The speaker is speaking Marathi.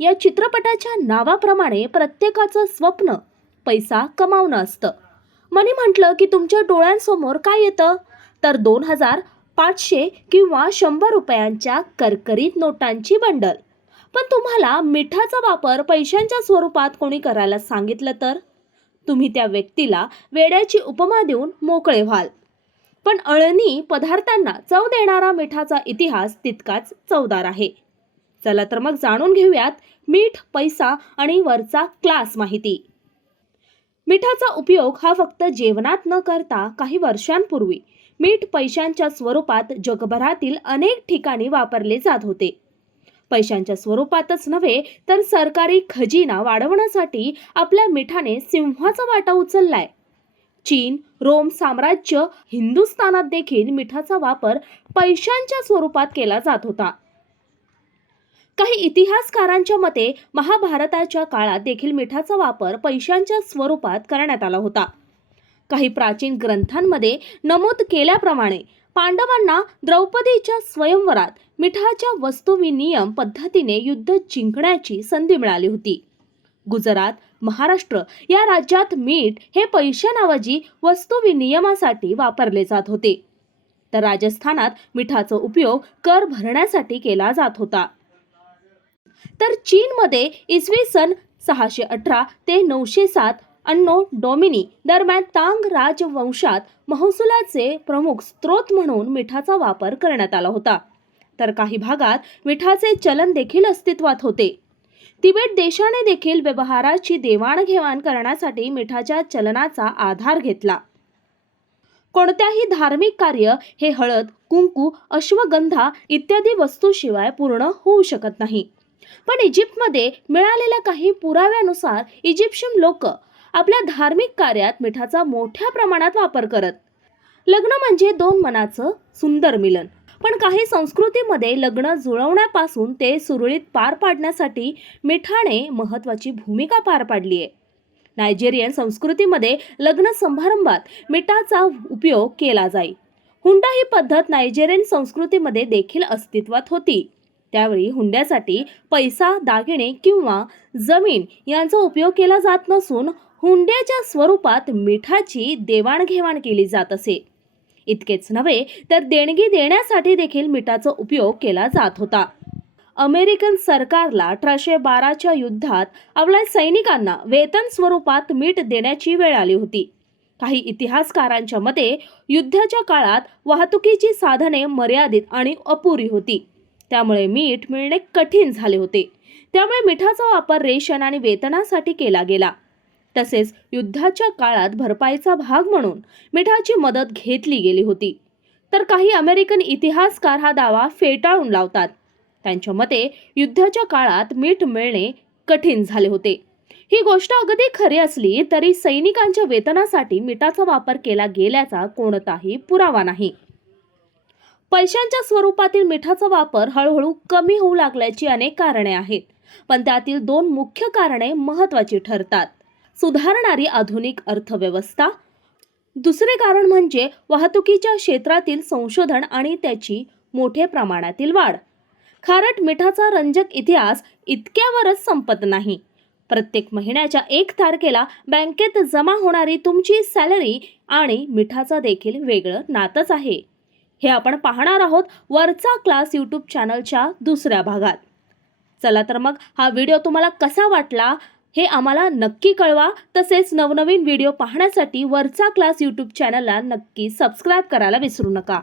या चित्रपटाच्या नावाप्रमाणे प्रत्येकाचं स्वप्न पैसा कमावणं असतं. मनी म्हटलं की तुमच्या डोळ्यांसमोर काय येतं? तर दोन हजार पाचशे किंवा शंभर रुपयांच्या करकरीत नोटांची बंडल. पण तुम्हाला मिठाचा वापर पैशांच्या स्वरूपात कोणी करायला सांगितलं तर? तुम्ही त्या व्यक्तीला वेड्याची उपमा देऊन मोकळे व्हाल. पण अळणी पदार्थांना चव देणारा मिठाचा इतिहास तितकाच चवदार आहे. चला तर मग जाणून घेऊयात मीठ पैसा आणि वरचा क्लास माहिती. मिठाचा उपयोग हा फक्त जेवणात न करता काही वर्षांपूर्वी मीठ पैशांच्या स्वरूपात जगभरातील अनेक ठिकाणी वापरले जात होते. पैशांच्या स्वरूपातच नव्हे तर सरकारी खजिना वाढवण्यासाठी आपल्या मिठाने सिंहाचा वाटा उचललाय. चीन रोम साम्राज्य हिंदुस्थानात देखील मिठाचा वापर पैशांच्या स्वरूपात केला जात होता. काही इतिहासकारांच्या मते महाभारताच्या काळात देखील मिठाचा वापर पैशांच्या स्वरूपात करण्यात आला होता. काही प्राचीन ग्रंथांमध्ये नमूद केल्याप्रमाणे पांडवांना द्रौपदीच्या स्वयंवरात मिठाच्या वस्तुविनियम पद्धतीने युद्ध जिंकण्याची संधी मिळाली होती. गुजरात महाराष्ट्र या राज्यात मीठ हे पैशांऐवजी वस्तू विनियमासाठी वापरले जात होते. तर राजस्थानात मिठाचा उपयोग कर भरण्यासाठी केला जात होता. तर चीनमध्ये इसवी सन सहाशे अठरा ते नऊशे सात अन्नो डोमिनी दरम्यान तांग राजवंशात महसुलाचे प्रमुख स्रोत म्हणून मिठाचा वापर करण्यात आला होता. तर काही भागात मिठाचे चलन देखील अस्तित्वात होते. तिबेट देशाने देखील व्यवहाराची देवाणघेवाण करण्यासाठी मिठाच्या चलनाचा आधार घेतला. कोणत्याही धार्मिक कार्य हे हळद कुंकू अश्वगंधा इत्यादी वस्तूशिवाय पूर्ण होऊ शकत नाही. पण इजिप्तमध्ये मिळालेल्या काही पुराव्यानुसार इजिप्शियन लोक आपल्या धार्मिक कार्यात मिठाचा मोठ्या प्रमाणात वापर करत. लग्न म्हणजे दोन मनाचं सुंदर मिलन. पण काही संस्कृतीमध्ये लग्न जुळवण्यापासून ते सुरळीत पार पाडण्यासाठी मिठाने महत्त्वाची भूमिका पार पाडली आहे. नायजेरियन संस्कृतीमध्ये लग्न समारंभात मिठाचा उपयोग केला जाई. हुंडा ही पद्धत नायजेरियन संस्कृतीमध्ये देखील अस्तित्वात होती. त्यावेळी हुंड्यासाठी पैसा दागिने किंवा जमीन यांचा उपयोग केला जात नसून हुंड्याच्या स्वरूपात मिठाची देवाणघेवाण केली जात असे. इतकेच नव्हे तर देणगी देण्यासाठी देखील मिठाचा उपयोग केला जात होता. अमेरिकन सरकारला अठराशे बाराच्या युद्धात आपल्या सैनिकांना वेतन स्वरूपात मीठ देण्याची वेळ आली होती. काही इतिहासकारांच्या मते युद्धाच्या काळात वाहतुकीची साधने मर्यादित आणि अपुरी होती. त्यामुळे मीठ मिळणे कठीण झाले होते. त्यामुळे मिठाचा वापर रेशन आणि वेतनासाठी केला गेला. तसेच युद्धाच्या काळात भरपाईचा भाग म्हणून मिठाची मदत घेतली गेली होती. तर काही अमेरिकन इतिहासकार हा दावा फेटाळून लावतात. त्यांच्या मते युद्धाच्या काळात मीठ मिळणे कठीण झाले होते. ही गोष्ट अगदी खरी असली तरी सैनिकांच्या वेतनासाठी मिठाचा वापर केला गेल्याचा कोणताही पुरावा नाही. पैशांच्या स्वरूपातील मिठाचा वापर हळूहळू कमी होऊ लागल्याची अनेक कारणे आहेत. पण त्यातील दोन मुख्य कारणे महत्त्वाची ठरतात. सुधारणारी आधुनिक अर्थव्यवस्था. दुसरे कारण म्हणजे वाहतुकीच्या क्षेत्रातील संशोधन आणि त्याची मोठ्या प्रमाणातील वाढ. खारट मिठाचा रंजक इतिहास इतक्यावरच संपत नाही. प्रत्येक महिन्याच्या एक तारखेला बँकेत जमा होणारी तुमची सॅलरी आणि मिठाचा देखील वेगळं नातंच आहे. हे आपण पाहणार आहोत वरचा क्लास यूट्यूब चॅनलच्या दुसऱ्या भागात. चला तर मग हा व्हिडिओ तुम्हाला कसा वाटला? हे आम्हाला नक्की कळवा. तसेच नवनवीन व्हिडिओ पाहण्यासाठी वरचा क्लास यूट्यूब चॅनलला नक्की सबस्क्राईब करायला विसरू नका.